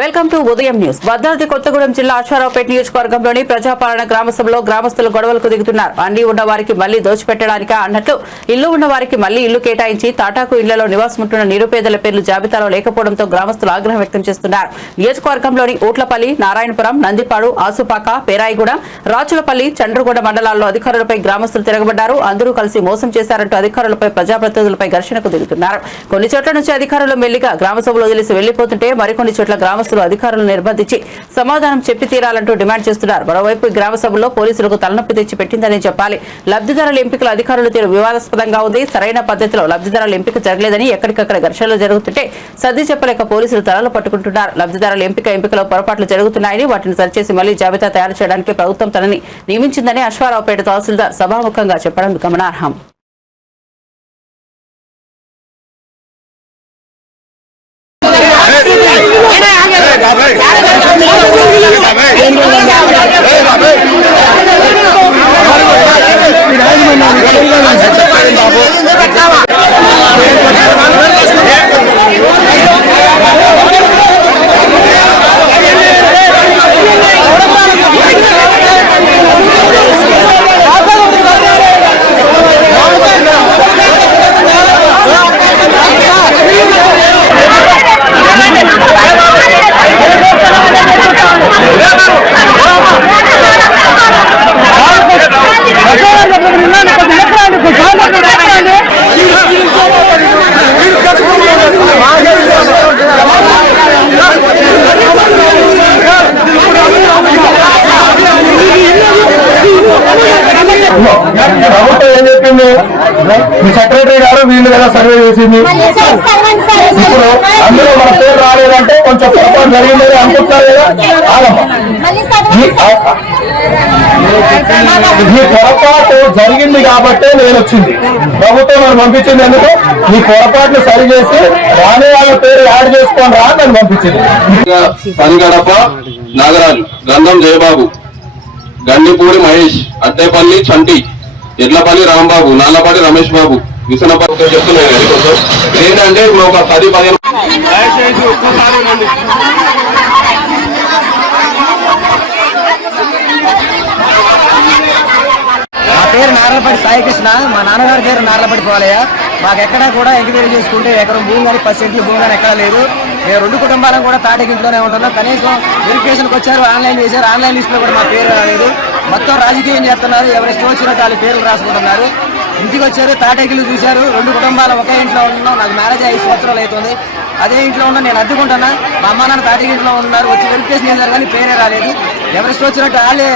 Welcome to ఉదయం news. Bhadradri Kothagudem జిల్లా అశ్వారావుపేట నియోజకవర్గంలోని ప్రజాపాలన గ్రామసభలో గ్రామస్తులు గొడవలకు దిగుతున్నారు. అండి ఉన్న వారికి మళ్లీ దోచిపెట్టడానిక అన్నట్లు ఇల్లు ఉన్న వారికి మళ్లీ ఇల్లు కేటాయించి తాటాకు ఇళ్లలో నివాసముంటున్న నిరుపేదల పేర్లు జాబితాలో లేకపోవడంతో గ్రామస్తులు ఆగ్రహం వ్యక్తం చేస్తున్నారు. నియోజకవర్గంలోని ఓట్లపల్లి, నారాయణపురం, నందిపాడు, ఆసుపాక, పేరాయిగూడెం, రాచులపల్లి, చండ్రుగూడ మండలాల్లో అధికారులపై గ్రామస్తులు తిరగబడ్డారు. అందరూ కలిసి మోసం చేశారంటూ అధికారులపై, ప్రజాప్రతినిధులపై ఘర్షణకు దిగుతున్నారు. కొన్ని చోట్ల నుంచి అధికారులు మెల్లిగా గ్రామసభలు వదిలేసి వెళ్లిపోతుంటే మరికొన్ని చోట్ల అధికారులను నిర్బంధించి సమాధానం చెప్పి తీరాలంటూ డిమాండ్ చేస్తున్నారు. మరోవైపు ఈ గ్రామ సభలో పోలీసులకు తలనొప్పి తెచ్చి పెట్టిందని చెప్పాలి. లబ్ధిదారుల ఎంపికల అధికారుల తీరు వివాదాస్పదంగా ఉంది. సరైన పద్ధతిలో లబ్ధిదారుల ఎంపిక జరగలేదని ఎక్కడికక్కడ ఘర్షణలు జరుగుతుంటే సర్ది చెప్పలేక పోలీసులు తలలు పట్టుకుంటున్నారు. లబ్ధిదారుల ఎంపికలో పొరపాట్లు జరుగుతున్నాయని, వాటిని సరిచేసి మళ్లీ జాబితా తయారు చేయడానికి ప్రభుత్వం తనని నియమించిందని అశ్వారావుపేట తహసీల్దార్ సభాముఖంగా చెప్పడం గమనార్హం. ప్రభుత్వం ఏం చెప్పింది? మీ సెక్రటరీ గారు వీళ్ళు కదా సర్వే చేసింది. ఇప్పుడు అందులో మన పేరు రాలేదంటే కొంచెం పొరపాటు జరిగిందని అనుకుంటున్నారు కదా. ఈ పొరపాటు జరిగింది కాబట్టే నేను వచ్చింది. ప్రభుత్వం నన్ను పంపించింది ఎందుకు? ఈ పొరపాటును సరి చేసి రాని వాళ్ళ పేరు యాడ్ చేసుకొని రా నన్ను పంపించింది. పనిగడప నాగరాజు, గంధం జయబాబు, గండిపూడి మహేష్, అట్టేపల్లి చంటి, ఎడ్లపల్లి రాంబాబు, నాళ్లపాటి రమేష్ బాబు, విసనబాబు చెప్తున్నాను. ఏంటంటే ఇప్పుడు ఒక 10-15 నా పేరు నార్లపాటి సాయికృష్ణ. మా నాన్నగారి పేరు నార్లపాటి పోలయ్య. మాకెక్కడా కూడా ఎంక్వైరీ చేసుకుంటే ఎకరం భూమి కానీ 10 సెంట్లు భూమి కానీ ఎక్కడా లేదు. మేము 2 కుటుంబాలను కూడా తాటకింట్లోనే ఉంటున్నాం. కనీసం వెరిఫికేషన్కి వచ్చారు, ఆన్లైన్ చేశారు, ఆన్లైన్ లిస్టులో కూడా మా పేరు రాలేదు. మొత్తం రాజకీయం చేస్తున్నారు. ఎవరు ఇష్టం వచ్చినట్టు వాళ్ళ పేర్లు రాసుకుంటున్నారు. ఇంటికి వచ్చారు, తాటకిలు చూశారు. 2 కుటుంబాలు ఒకే ఇంట్లో ఉంటున్నాం. నాకు మ్యారేజ్ 5 సంవత్సరాలు అవుతుంది. అదే ఇంట్లో ఉన్నా, నేను అడ్డుకుంటున్నా. మా అమ్మ నాన్న తాటకి ఇంట్లో ఉన్నారు. వచ్చి వెరిఫికేషన్ చేశారు కానీ పేరే రాలేదు. ఎవరిష్టం వచ్చినట్టు వాళ్ళే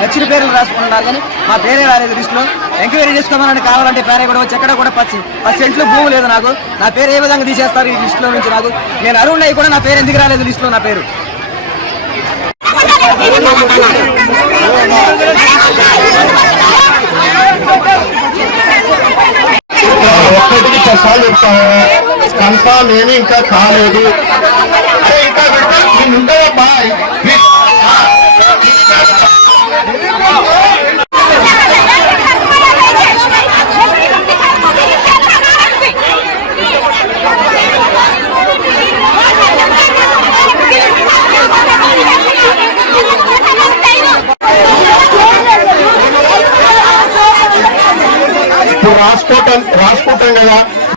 నచ్చిన పేర్లు రాసుకుంటున్నారు కానీ మా పేరే రాలేదు లిస్టులో. ఎంక్వైరీ చేసుకోమని కావాలంటే పేరే కూడా వచ్చి ఎక్కడ కూడా 10 సెంట్లు భూమి లేదు నాకు. నా పేరు ఏ విధంగా తీసేస్తారు ఈ లిస్టులో నుంచి? నాకు నేను అరుణ్ కూడా నా పేరు ఎందుకు రాలేదు లిస్టులో? నా పేరు ఒక్కటికి 10 సార్లు చెప్తాను. కన్ఫామ్ ఏమీ ఇంకా కాలేదు. ఇంకా ఉంటావా బాయ్? రాసుకుంటాం కదా.